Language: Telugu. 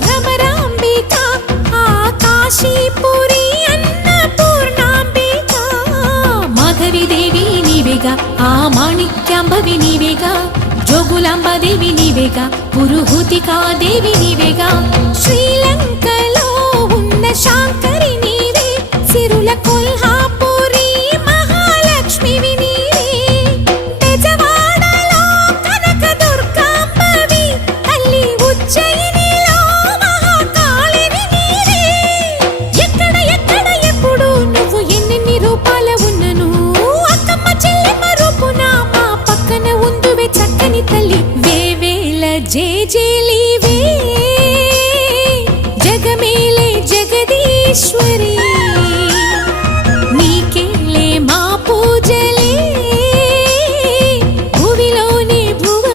భ్రమరాంబిక ఆ కాశీపురి అన్నపూర్ణాంబిక మాధవి దేవి నీవేగా ఆ మాణిక్యాంబవి నీవేగా జోగులాంబదేవి నీవేగా పురుహూతికా దేవి నీవేగా శ్రీలంకలో ఉన్న శాంకరి నీవే సిరుల కొల్హాపురి మహాలక్ష్మివి నీవే బెజవాడలో కనక దుర్గాంబవి తల్లి ఉజ్జయినిలో మహాకాళివి నీవే ఎక్కడ ఎక్కడ ఎప్పుడు నువ్వు ఎన్నెన్ని రూపాల ఉన్నను అక్కమ్మ చెల్లెమ్మ రూపున మా పక్కన ఉందువే చక్కని తల్లి వేవేల జేజేల